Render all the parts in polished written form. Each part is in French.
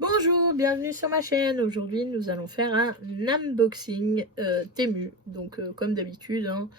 Bonjour, bienvenue sur ma chaîne. Aujourd'hui, nous allons faire un unboxing Temu. Donc, comme d'habitude, hein,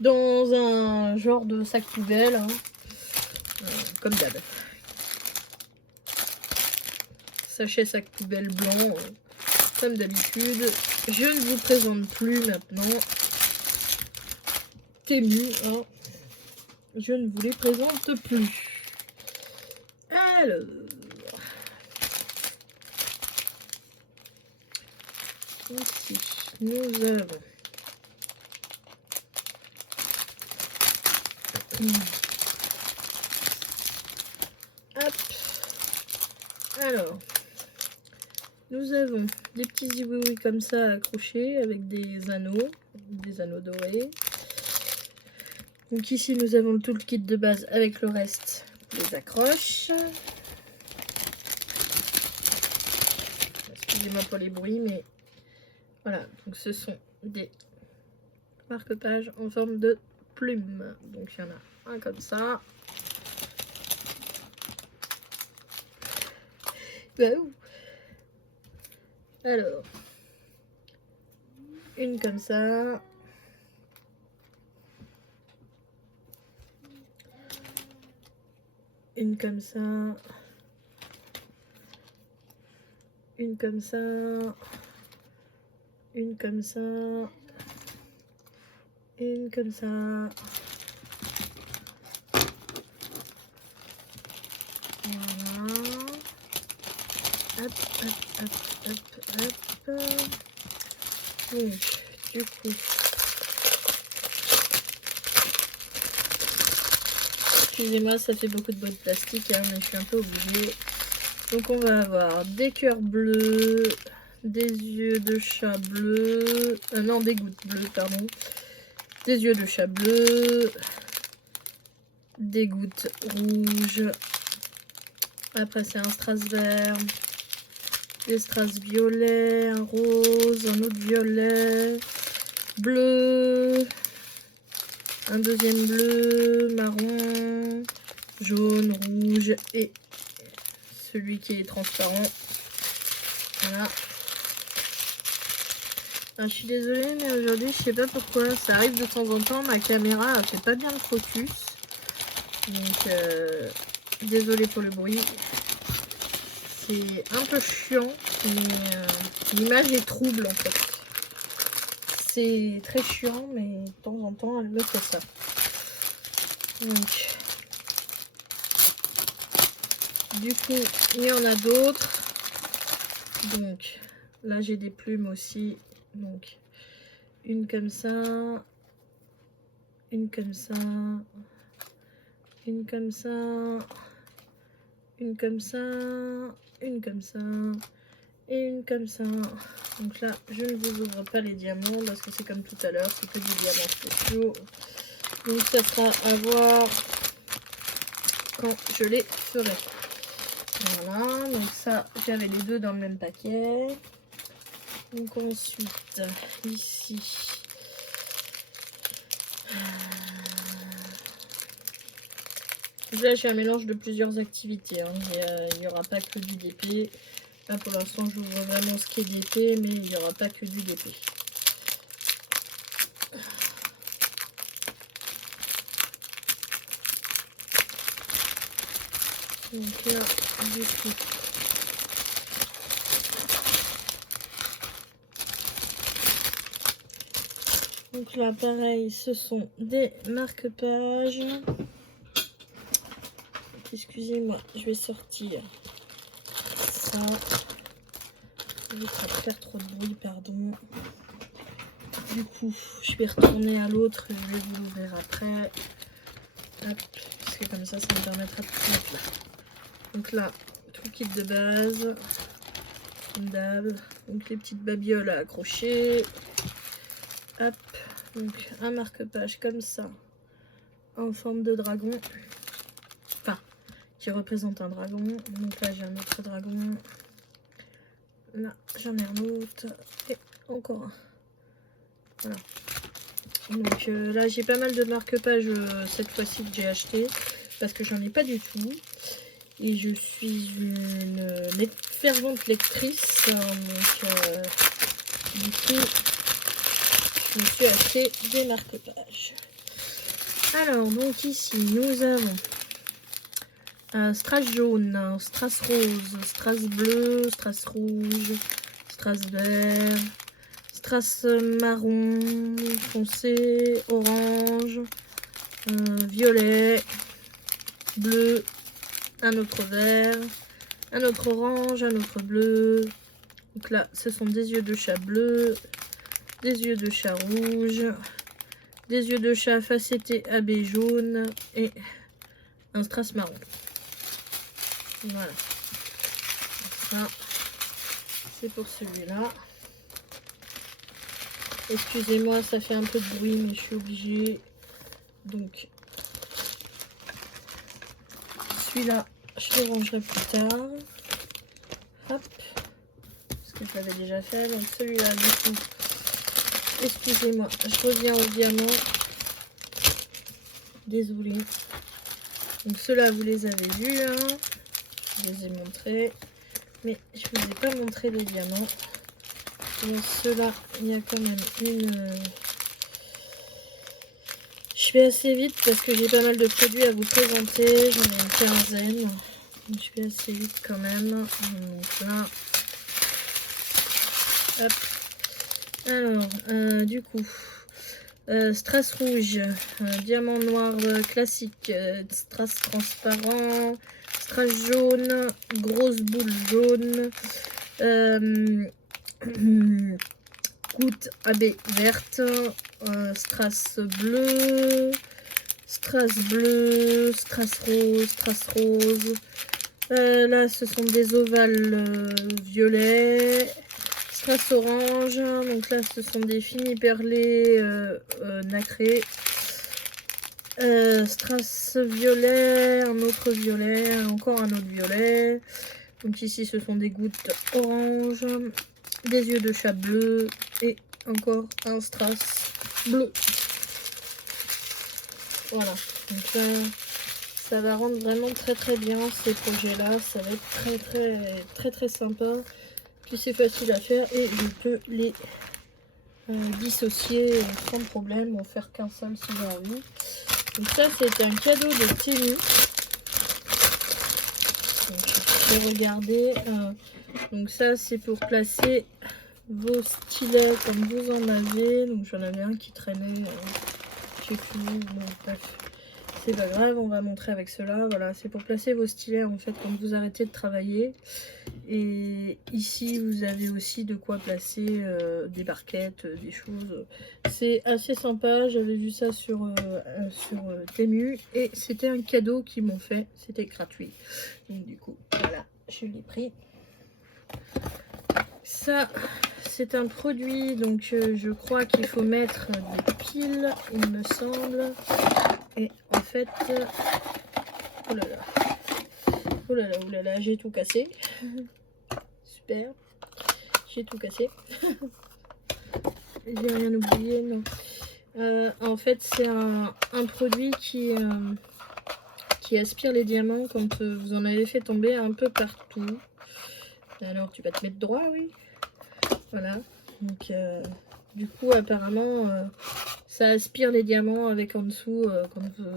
dans un genre de sac poubelle, hein, comme d'hab. Sachet sac poubelle blanc, comme d'habitude. Je ne vous présente plus maintenant Temu. Hein. Je ne vous les présente plus. Alors... Ici, nous avons hop. Alors, nous avons des petits ziouis comme ça accrochés avec des anneaux dorés. Donc ici, nous avons tout le kit de base avec le reste des accroches. Excusez-moi pour les bruits, mais voilà, donc ce sont des marque-pages en forme de plume. Donc il y en a un comme ça. Alors, une comme ça. Une comme ça. Une comme ça. Une comme ça. Une comme ça. Voilà. Hop, hop, hop, hop, hop. Donc, du coup. Excusez-moi, ça fait beaucoup de bruit de plastique, hein, mais je suis un peu obligée. Donc on va avoir des cœurs bleus, des yeux de chat bleu, non, des gouttes bleues, pardon, des yeux de chat bleu, des gouttes rouges, après c'est un strass vert, des strass violets, un rose, un autre violet, bleu, un deuxième bleu, marron, jaune, rouge et celui qui est transparent. Voilà. Ah, je suis désolée, mais aujourd'hui, je sais pas pourquoi, ça arrive de temps en temps, ma caméra fait pas bien le focus. Donc, désolée pour le bruit. C'est un peu chiant, mais l'image est trouble en fait. C'est très chiant, mais de temps en temps, elle me fait ça. Donc, du coup, il y en a d'autres. Donc, là, j'ai des plumes aussi. Donc, une comme ça, une comme ça, une comme ça, une comme ça, une comme ça, et une comme ça. Donc là, je ne vous ouvre pas les diamants parce que c'est comme tout à l'heure, c'est que du diamant spéciaux. Donc ça sera à voir quand je les ferai. Voilà, donc ça, j'avais les deux dans le même paquet. Donc ensuite, ici, là j'ai un mélange de plusieurs activités. Hein. Il n'y aura pas que du DP. Là pour l'instant, j'ouvre vraiment ce qui est DP, mais il n'y aura pas que du DP. Donc là, du coup, donc là, pareil, ce sont des marque-pages. Excusez-moi, je vais sortir ça. Je vais pas faire trop de bruit, pardon. Du coup, je vais retourner à l'autre et je vais vous l'ouvrir après. Hop, parce que comme ça me permettra de tout mettre là. Donc là, tout le kit de base, comme d'hab. Donc les petites babioles à accrocher. Hop, donc un marque-page comme ça, en forme de dragon. Enfin, qui représente un dragon. Donc là, j'ai un autre dragon. Là, j'en ai un autre. Et encore un. Voilà. Donc là, j'ai pas mal de marque-pages cette fois-ci que j'ai acheté. Parce que j'en ai pas du tout. Et je suis une fervente lectrice. Donc, du coup, je me suis acheté des marque-pages. Alors, donc ici, nous avons strass jaune, strass rose, strass bleu, strass rouge, strass vert, strass marron foncé, orange, violet, bleu, un autre vert, un autre orange, un autre bleu. Donc là, ce sont des yeux de chat bleu, des yeux de chat rouge, des yeux de chat facettés à baie jaune et un strass marron. Voilà. Ça, c'est pour celui-là. Excusez-moi, ça fait un peu de bruit, mais je suis obligée. Donc, celui-là, je le rangerai plus tard. Hop. Parce que je l'avais déjà fait. Donc, celui-là, du coup, excusez-moi, je reviens au diamant. Désolée. Donc, ceux-là, vous les avez vus, hein. Je les ai montrés. Mais je ne vous ai pas montré les diamants. Et ceux-là, il y a quand même une... Je fais assez vite parce que j'ai pas mal de produits à vous présenter. J'en ai une quinzaine. Donc je fais assez vite quand même. Donc là. Hop. Alors, du coup. Strass rouge. Diamant noir classique. Strass transparent. Strass jaune. Grosse boule jaune. Goutte à baie verte, strass bleu, strass bleu, strass rose. Là, ce sont des ovales violets, strass orange. Donc là, ce sont des finis perlés nacrés. Strass violet, un autre violet, encore un autre violet. Donc ici, ce sont des gouttes orange. Des yeux de chat bleu et encore un strass bleu. Voilà, donc ça va rendre vraiment très bien ces projets là. Ça va être très sympa. Puis c'est facile à faire et je peux les dissocier sans problème, en faire qu'un seul si j'ai envie. Donc ça, c'est un cadeau de Temu. Je vais regarder. Donc ça, c'est pour placer vos stylets comme vous en avez. Donc j'en avais un qui traînait, je sais plus, bon, bref, c'est pas grave, on va montrer avec cela. Voilà, c'est pour placer vos stylets en fait quand vous arrêtez de travailler. Et ici vous avez aussi de quoi placer des barquettes, des choses. C'est assez sympa, j'avais vu ça sur Temu et c'était un cadeau qu'ils m'ont fait, c'était gratuit. Donc du coup voilà, je l'ai pris. Ça, c'est un produit, donc je crois qu'il faut mettre des piles, il me semble. Et en fait, oh là là, oh là là, j'ai tout cassé. Super, j'ai tout cassé. J'ai rien oublié, non. En fait, c'est un produit qui aspire les diamants quand vous en avez fait tomber un peu partout. Alors, tu vas te mettre droit, oui. Voilà, donc du coup apparemment ça aspire les diamants avec en dessous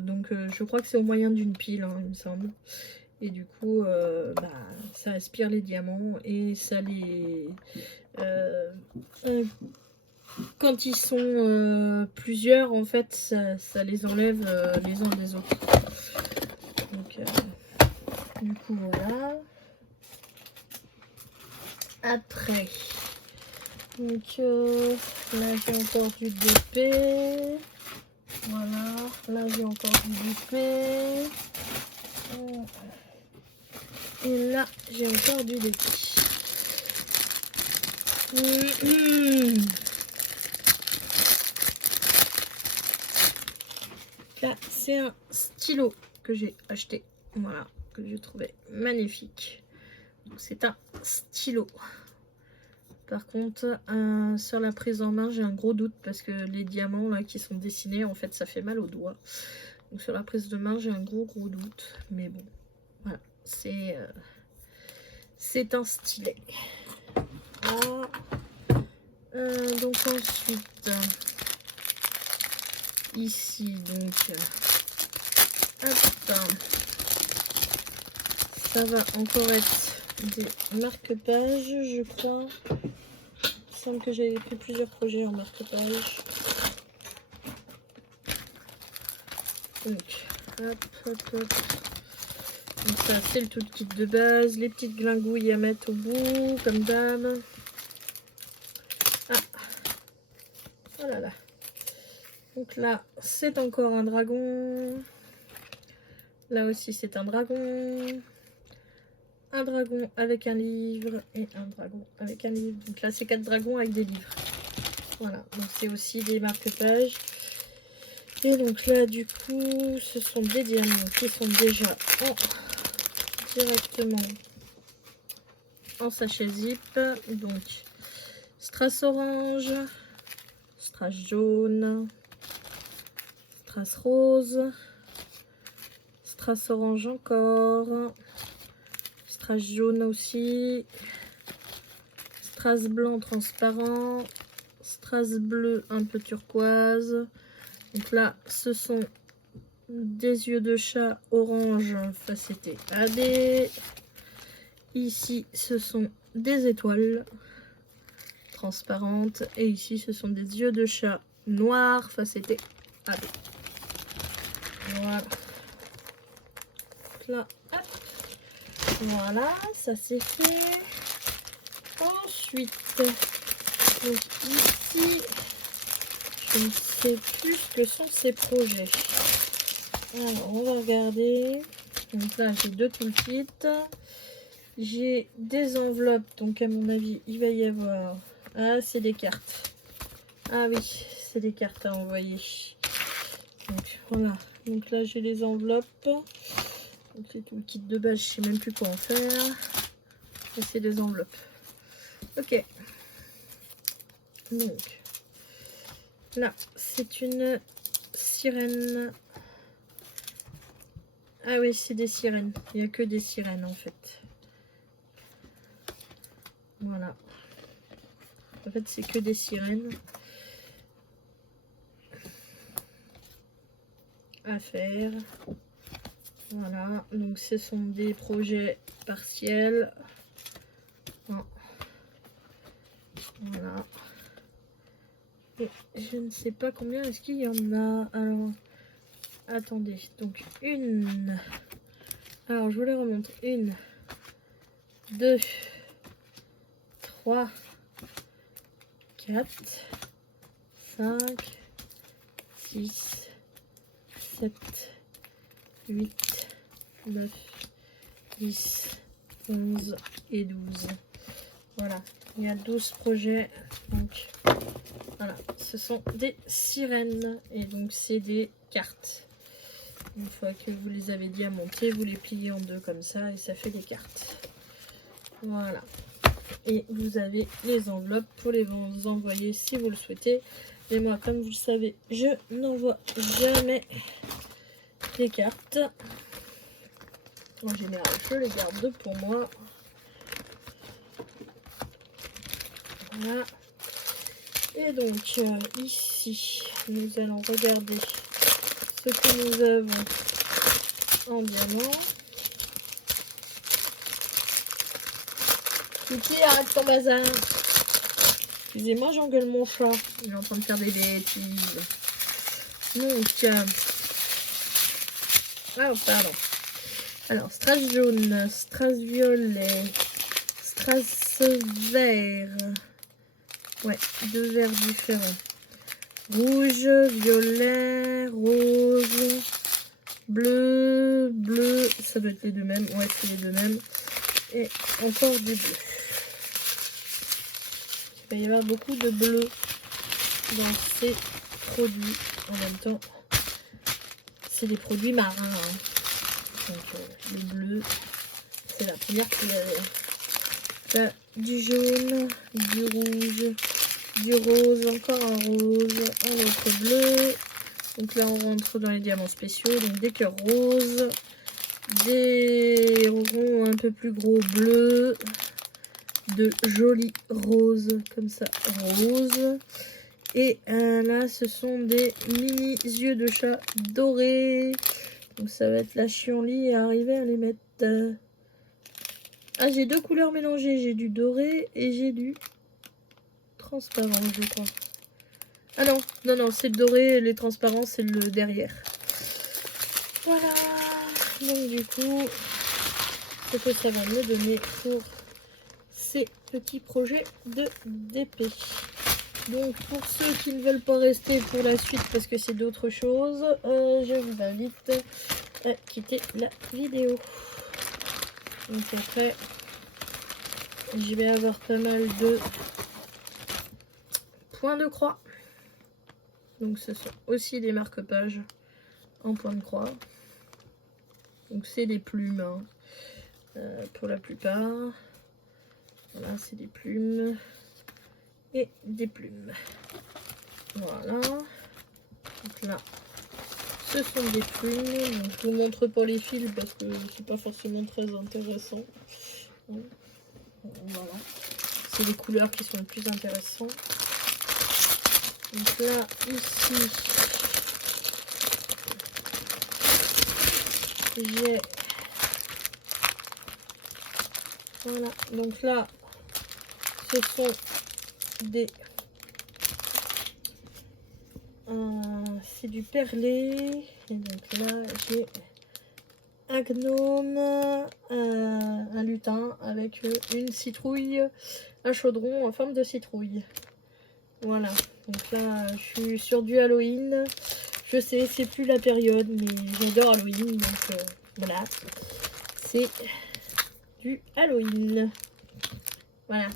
donc je crois que c'est au moyen d'une pile, hein, il me semble. Et du coup ça aspire les diamants et ça les quand ils sont plusieurs en fait ça les enlève les uns des autres. Donc du coup voilà. Après donc là j'ai encore du DP, voilà, là j'ai encore du DP, et là j'ai encore du DP. Là c'est un stylo que j'ai acheté, voilà, que je trouvais magnifique. C'est un stylo. Par contre, sur la prise en main, j'ai un gros doute parce que les diamants là qui sont dessinés, en fait, ça fait mal aux doigts. Donc sur la prise de main, j'ai un gros doute. Mais bon, voilà, c'est c'est un stylet. Voilà. Donc ensuite, ici, donc, hop, ça va encore être des marque-pages, je crois. Il me semble que j'ai pris plusieurs projets en marque-pages. Donc, hop, hop, hop. Donc ça, c'est le tout kit de base. Les petites glingouilles à mettre au bout, comme d'hab. Ah, oh là là. Donc là, c'est encore un dragon. Là aussi, c'est un dragon. Un dragon avec un livre et un dragon avec un livre. Donc là, c'est 4 dragons avec des livres. Voilà, donc c'est aussi des marque-pages. Et donc là, du coup, ce sont des diamants qui sont déjà directement en sachet zip. Donc, strass orange, strass jaune, strass rose, strass orange encore, strass jaune aussi, strass blanc transparent, strass bleu un peu turquoise. Donc là, ce sont des yeux de chat orange facettés AB. Ici, ce sont des étoiles transparentes. Et ici, ce sont des yeux de chat noirs facettés AB. Voilà. Là, hop. Voilà, ça c'est fait. Ensuite, donc ici, je ne sais plus ce que sont ces projets. Alors, on va regarder. Donc là, j'ai 2 toolkits. J'ai des enveloppes. Donc, à mon avis, il va y avoir... Ah, c'est des cartes. Ah oui, c'est des cartes à envoyer. Donc, voilà. Donc là, j'ai les enveloppes. Donc, c'est tout le kit de base. Je sais même plus quoi en faire. Et c'est des enveloppes. Ok. Donc, là, c'est une sirène. Ah oui, c'est des sirènes. Il n'y a que des sirènes en fait. Voilà. En fait, c'est que des sirènes à faire. Voilà. Donc, ce sont des projets partiels. Voilà. Et je ne sais pas combien est-ce qu'il y en a. Alors, attendez. Donc, une. Alors, je vous les remonte. 1, 2, 3, 4, 5, 6, 7, 8, 9, 10, 11 et 12. Voilà, il y a 12 projets. Donc, voilà, ce sont des sirènes. Et donc, c'est des cartes. Une fois que vous les avez bien montées, vous les pliez en 2 comme ça et ça fait des cartes. Voilà. Et vous avez les enveloppes pour les envoyer si vous le souhaitez. Et moi, comme vous le savez, je n'envoie jamais les cartes. En général, je les garde pour moi. Voilà. Et donc, ici, nous allons regarder ce que nous avons en diamant. Kiki, arrête ton bazar. Excusez-moi, j'engueule mon chat. Il est en train de faire des bêtises. Donc, oh, pardon. Alors, strass jaune, strass violet, strass vert. Ouais, 2 verts différents. Rouge, violet, rose, bleu, bleu. Ça doit être les 2 mêmes. Ouais, c'est les 2 mêmes. Et encore du bleu. Il va y avoir beaucoup de bleu dans ces produits. En même temps, c'est des produits marins. Hein. Donc, le bleu, c'est la première couleur. Là, du jaune, du rouge, du rose, encore un rose, un autre bleu. Donc là, on rentre dans les diamants spéciaux. Donc, des cœurs roses, des ronds un peu plus gros bleus, de jolis roses comme ça, roses. Et là, ce sont des mini yeux de chat dorés. Donc ça va être la chienlit et arriver à les mettre. Ah, j'ai deux couleurs mélangées. J'ai du doré et j'ai du transparent, je crois. Ah non, non, non, c'est le doré et les transparents, c'est le derrière. Voilà. Donc du coup, ce que ça va me donner pour ces petits projets de DP. Donc pour ceux qui ne veulent pas rester pour la suite parce que c'est d'autres choses, je vous invite à quitter la vidéo. Donc après, je vais avoir pas mal de points de croix. Donc ce sont aussi des marque-pages en point de croix. Donc c'est des plumes hein, pour la plupart. Voilà, c'est des plumes et des plumes. Voilà. Donc là, ce sont des plumes. Donc je vous montre pas les fils parce que c'est pas forcément très intéressant. Voilà. C'est les couleurs qui sont les plus intéressantes. Donc là, ici, j'ai... Voilà. Donc là, ce sont des... c'est du perlé. Et donc là, j'ai un gnome, un lutin avec une citrouille, un chaudron en forme de citrouille. Voilà. Donc là, je suis sur du Halloween. Je sais, c'est plus la période, mais j'adore Halloween. Donc voilà. C'est du Halloween. Voilà.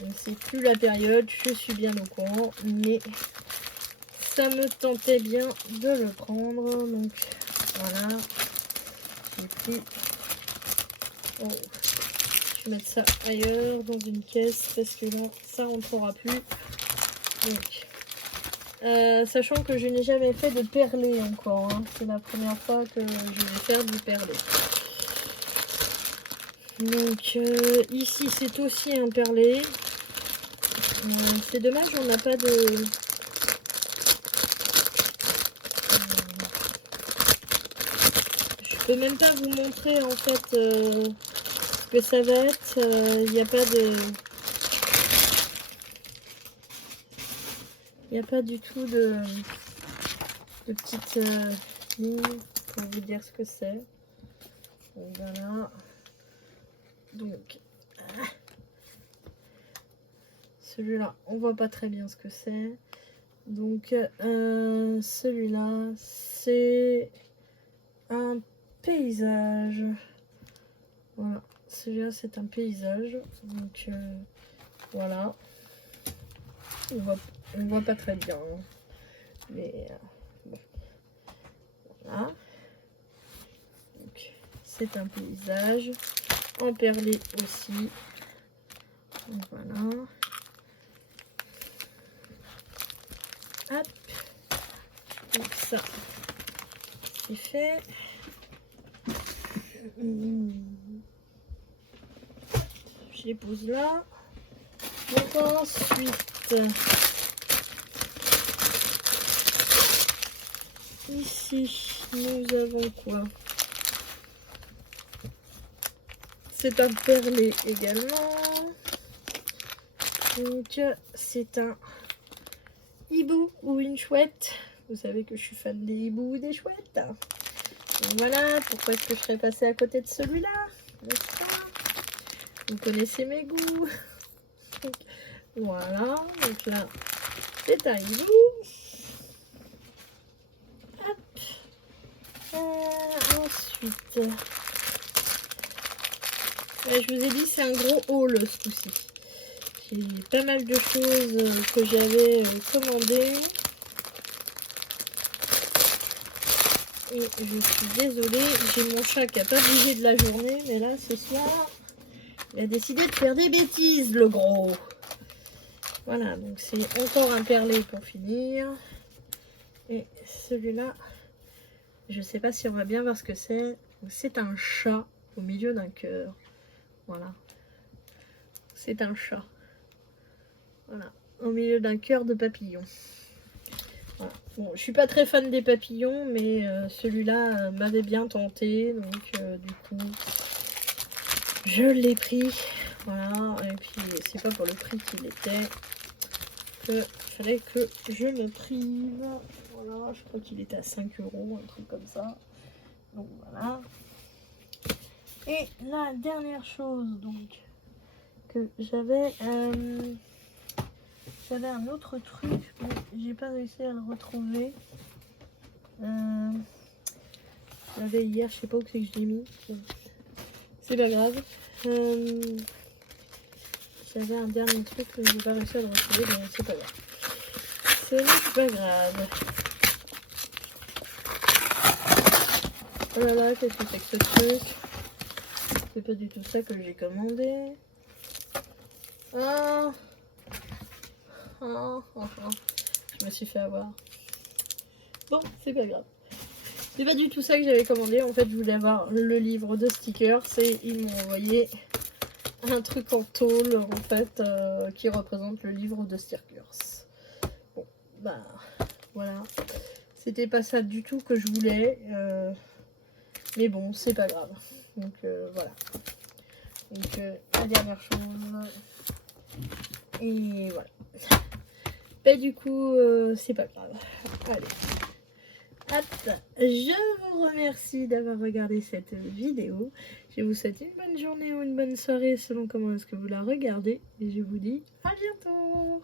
Donc c'est plus la période, je suis bien au courant, mais ça me tentait bien de le prendre. Donc voilà. J'ai pris. Oh. Je vais mettre ça ailleurs dans une caisse parce que là, ça rentrera plus. Donc, sachant que je n'ai jamais fait de perlé encore. Hein. C'est la première fois que je vais faire du perlé. Donc ici c'est aussi un perlé. C'est dommage, on n'a pas de... Je peux même pas vous montrer en fait ce que ça va être. Il n'y a pas de... Il n'y a pas du tout de petites lignes pour vous dire ce que c'est. Voilà. Donc, celui-là, on voit pas très bien ce que c'est. Donc, celui-là, c'est un paysage. Voilà, celui-là, c'est un paysage. Donc, voilà. On voit pas très bien. Hein. Mais, bon. Voilà. Donc, c'est un paysage. En perlé aussi. Donc, voilà. Hop. Donc ça, c'est fait. Je les pose là. Donc ensuite, ici, nous avons quoi? C'est un perlé également. Donc c'est un hibou ou une chouette. Vous savez que je suis fan des hiboux ou des chouettes. Donc voilà, pourquoi est-ce que je serais passée à côté de celui-là? Vous connaissez mes goûts. Donc, voilà, donc là, c'est un hibou. Hop. Ensuite, je vous ai dit, c'est un gros haul ce coup-ci. J'ai pas mal de choses que j'avais commandées. Et je suis désolée, j'ai mon chat qui n'a pas bougé de la journée, mais là, ce soir, il a décidé de faire des bêtises, le gros. Voilà, donc c'est encore un perlé pour finir. Et celui-là, je sais pas si on va bien voir ce que c'est. C'est un chat au milieu d'un cœur. Voilà. C'est un chat. Voilà. Au milieu d'un cœur de papillon. Voilà. Bon, je suis pas très fan des papillons, mais celui-là m'avait bien tenté. Donc du coup, je l'ai pris. Voilà. Et puis c'est pas pour le prix qu'il était que fallait que je me prive. Voilà. Je crois qu'il était à 5 €, un truc comme ça. Donc voilà. Et la dernière chose donc que j'avais un autre truc mais j'ai pas réussi à le retrouver. J'avais hier, je sais pas où c'est que je l'ai mis. C'est pas grave. J'avais un dernier truc mais j'ai pas réussi à le retrouver, donc c'est pas grave. C'est pas grave. Oh là là, qu'est-ce que c'est que ce truc? C'est pas du tout ça que j'ai commandé. Ah. Je me suis fait avoir. Bon, c'est pas grave. C'est pas du tout ça que j'avais commandé. En fait, je voulais avoir le livre de stickers et ils m'ont envoyé un truc en tôle en fait qui représente le livre de stickers. Bon, bah voilà. C'était pas ça du tout que je voulais. Mais bon, c'est pas grave. Donc voilà. Donc la dernière chose. Et voilà. Bah du coup, c'est pas grave. Allez. Hop. Je vous remercie d'avoir regardé cette vidéo. Je vous souhaite une bonne journée ou une bonne soirée selon comment est-ce que vous la regardez. Et je vous dis à bientôt.